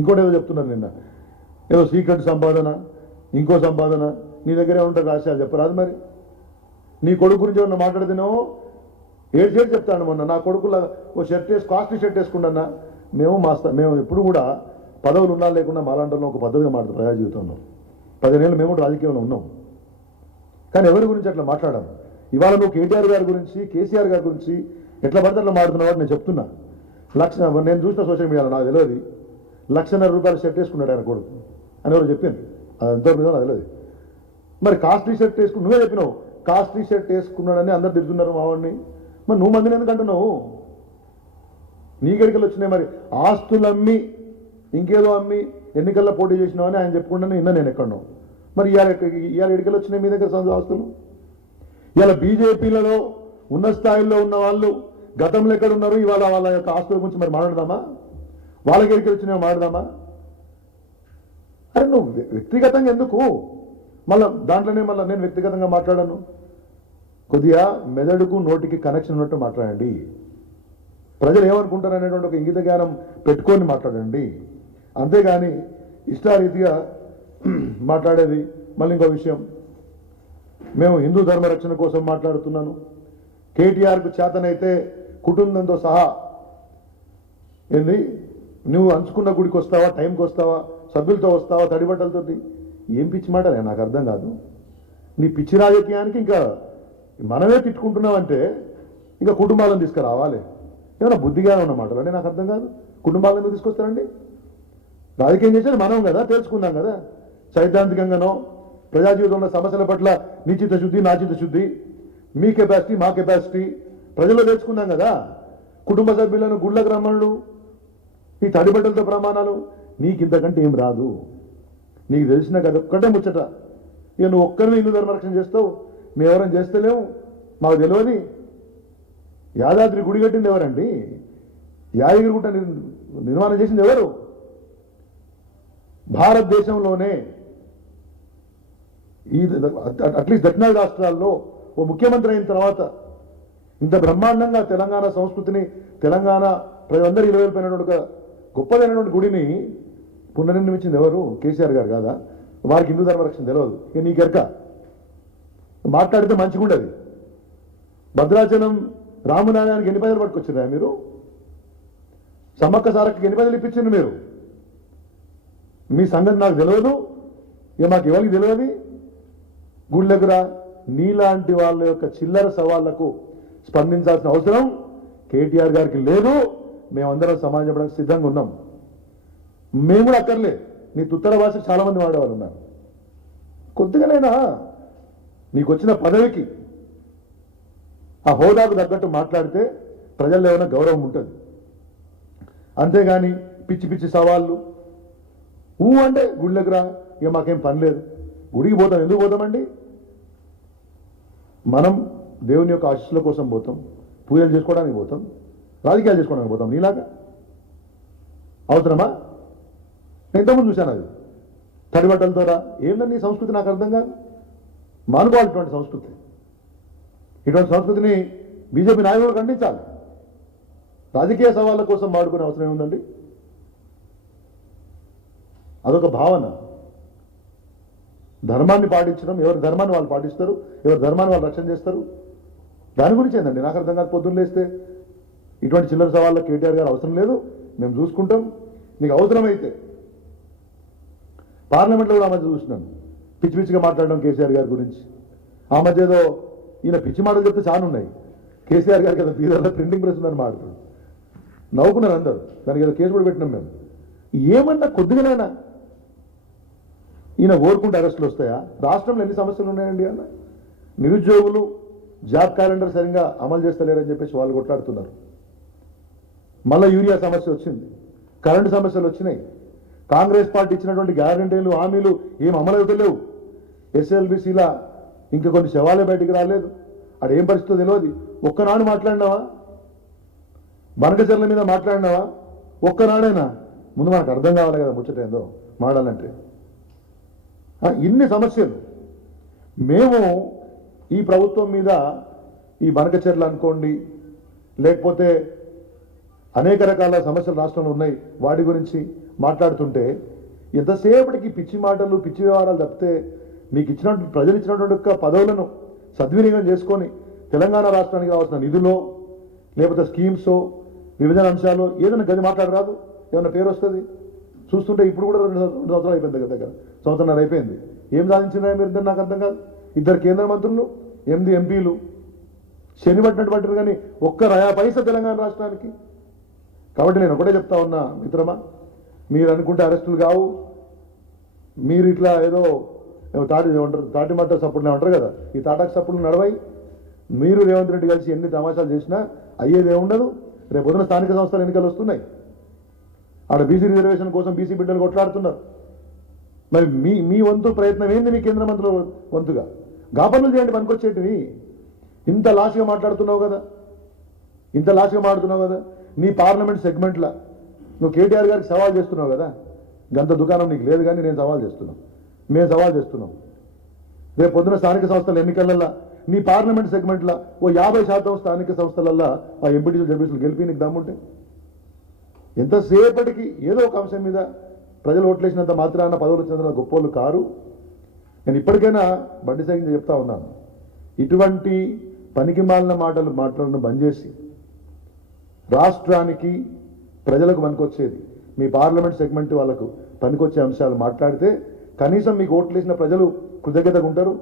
ఇంకోటి ఏదో చెప్తున్నాను నిన్న, ఏదో సీక్రెట్ సంపాదన, ఇంకో సంపాదన నీ దగ్గరే ఉంటుంది రాశాలు చెప్పరాదు. మరి నీ కొడుకు గురించి ఏమన్నా మాట్లాడితేనేమో ఏడు చెప్తాను. మొన్న నా కొడుకులా ఓ షర్ట్ వేసి కాస్ట్లీ షర్ట్ వేసుకున్నా. మేము ఎప్పుడు కూడా పదవులు ఉన్నా లేకుండా మాలాంటలో ఒక పద్ధతిగా మాట్లాడుతాం. ప్రజా జీవితంలో 15 ఏళ్ళు మేము కూడా రాజకీయంలో ఉన్నాం, కానీ ఎవరి గురించి అట్లా మాట్లాడాము. ఇవాళ నువ్వు కేటీఆర్ గారి గురించి, కేసీఆర్ గారి గురించి ఎట్లా పడితే అట్లా మాట్లాడుతున్నావు నేను చెప్తున్నా. నేను చూసిన సోషల్ మీడియాలో, నాకు తెలియదు, ₹1,50,000 షర్ట్ వేసుకున్నాడు ఆయన కొడుకు అని ఎవరు చెప్పాను. అది ఎంతవరకు మీద నాకు తెలియదు. మరి కాస్ట్లీ షర్ట్ వేసుకుని నువ్వే చెప్పినావు, కాస్ట్లీ షర్ట్ వేసుకున్నాడని అందరు తిడుతున్నారు మావాడిని. మరి నువ్వు మందిని ఎందుకు అంటున్నావు? నీ గడికలు వచ్చినాయి. మరి ఆస్తులు అమ్మి ఇంకేదో అమ్మి ఎన్నికల్లో పోటీ చేసినావు అని ఆయన చెప్పుకుంటాను నిన్న నేను ఎక్కడున్నావు. మరి ఇవాళ ఎన్నికలు వచ్చినాయి మీ దగ్గర ఆస్తులు. ఇవాళ బీజేపీలలో ఉన్న స్థాయిలో ఉన్న వాళ్ళు గతంలో ఎక్కడ ఉన్నారు, ఇవాళ వాళ్ళ యొక్క ఆస్తుల గురించి మరి మాట్లాడదామా? వాళ్ళకి ఎన్నికలు వచ్చినాయో మాట్లాడదామా? అరే నువ్వు వ్యక్తిగతంగా ఎందుకు మళ్ళీ దాంట్లోనే నేను వ్యక్తిగతంగా మాట్లాడాను. కొద్దిగా మెదడుకు నోటికి కనెక్షన్ ఉన్నట్టు మాట్లాడండి. ప్రజలు ఏమనుకుంటారు అనేటువంటి ఒక ఇంగిత జ్ఞానం పెట్టుకొని మాట్లాడండి. అంతేగాని ఇష్టారీతిగా మాట్లాడేది. మళ్ళీ ఇంకో విషయం, మేము హిందూ ధర్మ రక్షణ కోసం మాట్లాడుతున్నాను. కేటీఆర్కు చేతనైతే కుటుంబంతో సహా ఏంది నువ్వు అంచుకున్న గుడికి వస్తావా, టైంకి వస్తావా, సభ్యులతో వస్తావా, తడిబట్టలతో? ఏం పిచ్చి మాటలే నాకు అర్థం కాదు. నీ పిచ్చి రాజకీయానికి ఇంకా మనమే తిట్టుకుంటున్నావంటే ఇంకా కుటుంబాలను తీసుకురావాలి. ఏమైనా బుద్ధిగా ఉన్న మాటలు అంటే నాకు అర్థం కాదు. కుటుంబాలను ఎందుకు తీసుకొస్తారండి? రాజకీయం చేసేది మనం కదా, తెలుసుకుందాం కదా. సైద్ధాంతికంగానో ప్రజా జీవితంలో సమస్యల పట్ల నీ చిత్తశుద్ధి, నా చిత్తశుద్ధి, మీ కెపాసిటీ, మా కెపాసిటీ ప్రజల్లో తెలుసుకుందాం కదా. కుటుంబ సభ్యులను గుళ్ళకు రమ్మళ్ళు, ఈ తడిబట్టలతో ప్రమాణాలు, నీకు ఇంతకంటే ఏం రాదు. నీకు తెలిసిన కదా ఒక్కటే ముచ్చట. ఇక నువ్వు ఒక్కరిని హిందూ ధర్మరక్షణ చేస్తావు, మేము ఎవరైనా చేస్తలేము, మాకు తెలియని. యాదాద్రి గుడి కట్టింది ఎవరండి? యాదగిరి గుట్ట నిర్మాణం చేసింది ఎవరు? భారతదేశంలోనే ఈ అట్లీస్ట్ దక్షిణాది రాష్ట్రాల్లో ఓ ముఖ్యమంత్రి అయిన తర్వాత ఇంత బ్రహ్మాండంగా తెలంగాణ సంస్కృతిని, తెలంగాణ ప్రజలందరూ ఇరవైపోయినటువంటి ఒక గొప్పదైనటువంటి గుడిని పునర్నిర్మించింది ఎవరు? కేసీఆర్ గారు కాదా? వారికి హిందూ ధర్మరక్షణ తెలియదు. ఇక నీకెరక మాట్లాడితే మంచిగా ఉండదు. భద్రాచలం రామనారాయణకి ఎన్ని పైసలు పట్టుకొచ్చిరా మీరు? సమ్మక్క సారక్కకి ఎన్ని పైసలు ఇప్పించారు మీరు? మీ సంగతి నాకు తెలియదు, ఇక మాకు ఎవరికి తెలియదు. గుళ్ళకురా. నీలాంటి వాళ్ళ యొక్క చిల్లర సవాళ్లకు స్పందించాల్సిన అవసరం కేటీఆర్ గారికి లేదు. మేమందరం సమాజం చెప్పడానికి సిద్ధంగా ఉన్నాం. మేము కూడా అక్కర్లే. నీ తుత్తర భాష చాలా మంది వాడేవాళ్ళు ఉన్నారు. కొద్దిగానైనా నీకు వచ్చిన పదవికి, ఆ హోదాకు తగ్గట్టు మాట్లాడితే ప్రజల్లో ఏమైనా గౌరవం ఉంటుంది. అంతేగాని పిచ్చి పిచ్చి సవాళ్ళు అంటే గుళ్ళకి రా, ఇక మాకేం పని లేదు. గుడికి పోతాం, ఎందుకు పోతామండి? మనం దేవుని యొక్క ఆశీస్సుల కోసం పోతాం, పూజలు చేసుకోవడానికి పోతాం, రాజకీయాలు చేసుకోవడానికి పోతాం. నీలాగా అవసరమా? నేను ఇంతకుముందు చూశాను అది తడిబట్టలతో రా. ఏంటండి ఈ సంస్కృతి? నాకు అర్థం కాదు. మానుకోవాలి ఇటువంటి సంస్కృతి. ఇటువంటి సంస్కృతిని బీజేపీ నాయకులు ఖండించాలి. రాజకీయ సవాళ్ళ కోసం వాడుకునే అవసరం ఏముందండి? అదొక భావన. ధర్మాన్ని పాటించడం, ఎవరి ధర్మాన్ని వాళ్ళు పాటిస్తారు, ఎవరి ధర్మాన్ని వాళ్ళు రక్షణ చేస్తారు. దాని గురించి ఏందండి నాకు అర్థం కాదు. పొద్దున్న లేస్తే ఇటువంటి చిల్లర సవాళ్ళ కేటీఆర్ గారు అవసరం లేదు, మేము చూసుకుంటాం. నీకు అవసరమైతే పార్లమెంట్లో కూడా ఆ మధ్య చూసినాను పిచ్చి పిచ్చిగా మాట్లాడడం కేసీఆర్ గారి గురించి. ఆ మధ్య ఏదో ఈయన పిచ్చి మాటలు చెప్తే చాలా ఉన్నాయి. కేసీఆర్ గారికి ఏదో బీదర్లో ప్రింటింగ్ ప్రెస్ ఉందని మాట్లాడు నవ్వుకున్నారు అందరూ. దానికి ఏదో కేసు కూడా పెట్టినాం మేము. ఏమన్నా కొద్దిగానైనా ఈయన ఓరుకుంటే అరెస్టులు వస్తాయా? రాష్ట్రంలో ఎన్ని సమస్యలు ఉన్నాయండి అన్న. నిరుద్యోగులు జాబ్ క్యాలెండర్ సరిగ్గా అమలు చేస్తలేరని చెప్పేసి వాళ్ళు కొట్లాడుతున్నారు. మళ్ళీ యూరియా సమస్య వచ్చింది, కరెంటు సమస్యలు వచ్చినాయి. కాంగ్రెస్ పార్టీ ఇచ్చినటువంటి గ్యారంటీలు, హామీలు ఏం అమలు అవుతలేవు. ఎస్ఎల్బిసిలా ఇంకా కొన్ని శవాలే బయటికి రాలేదు. అక్కడ ఏం పరిస్థితుందో తెలియదు. ఒక్కనాడు మాట్లాడినావా? బనకచర్ల మీద మాట్లాడినావా? ఒక్కనాడైనా? ముందు మనకు అర్థం కావాలి కదా ముచ్చట ఏందో మాడాలంటే. ఇన్ని సమస్యలు. మేము ఈ ప్రభుత్వం మీద ఈ బనకచర్లు అనుకోండి, లేకపోతే అనేక రకాల సమస్యలు రాష్ట్రంలో ఉన్నాయి, వాటి గురించి మాట్లాడుతుంటే ఎంతసేపటికి పిచ్చి మాటలు పిచ్చి వ్యవహారాలు తప్పితే మీకు ఇచ్చినటువంటి ప్రజలు ఇచ్చినటువంటి యొక్క పదవులను సద్వినియోగం చేసుకొని తెలంగాణ రాష్ట్రానికి రావాల్సిన నిధులో లేకపోతే స్కీమ్సో విభజన అంశాలు ఏదైనా గది మాట్లాడరాదు, ఏమైనా పేరు వస్తుంది. చూస్తుంటే ఇప్పుడు కూడా 2 సంవత్సరాలు అయిపోయింది, దగ్గర సంవత్సరాలు అయిపోయింది. ఏం సాధించినా మీరు ఇద్దరు నాకు అర్థం కాదు. 2 కేంద్ర మంత్రులు, 8 ఎంపీలు శని పట్టినట్టు కానీ ఒక్క రయా పైసా తెలంగాణ రాష్ట్రానికి. కాబట్టి నేను ఒకటే చెప్తా ఉన్నా మిత్రమా, మీరు అనుకుంటే అరెస్టులు కావు, మీరు ఇట్లా ఏదో తాటి మట్ట సప్పుడునే ఉంటారు కదా, ఈ తాటాకు సప్పుడు నడవై మీరు రేవంత్ రెడ్డి కలిసి ఎన్ని తమాషాలు చేసినా అయ్యేదే ఉండదు. రేపు పొద్దున స్థానిక సంస్థల ఎన్నికలు వస్తున్నాయి, ఆడ బీసీ రిజర్వేషన్ కోసం బీసీ బిడ్డలు కొట్లాడుతున్నారు. మరి మీ వంతు ప్రయత్నం ఏంది? మీ కేంద్ర మంత్రుల వంతుగా గా పనులు చేయండి, పనికొచ్చేటివి. ఇంత లాస్గా మాట్లాడుతున్నావు కదా, నీ పార్లమెంట్ సెగ్మెంట్లా నువ్వు కేటీఆర్ గారికి సవాల్ చేస్తున్నావు కదా, గంత దుకాణం నీకు లేదు కానీ మేము సవాల్ చేస్తున్నాం. రేపు పొద్దున స్థానిక సంస్థల ఎన్నికలల్లో నీ పార్లమెంట్ సెగ్మెంట్లో ఓ 50% స్థానిక సంస్థలల్లో ఆ ఎంపీటీలు జడ్పీటీలు గెలిపి నీకు దమ్ముంటే ఎంతసేపటికి ఏదో ఒక అంశం మీద ప్రజలు ఓట్లేసినంత మాత్రాన పదవులు చెందిన గొప్పోళ్ళు కారు. నేను ఇప్పటికైనా బండి సాగించి చెప్తా ఉన్నాను, ఇటువంటి పనికి మాలిన మాటలు మాట్లాడడం బంద్ చేసి రాష్ట్రానికి ప్రజలకు పనికొచ్చేది మీ పార్లమెంట్ సెగ్మెంట్ వాళ్ళకు పనికొచ్చే అంశాలు మాట్లాడితే కనీసం మీకు ఓట్లేసిన ప్రజలు కృతజ్ఞతగా ఉంటారు.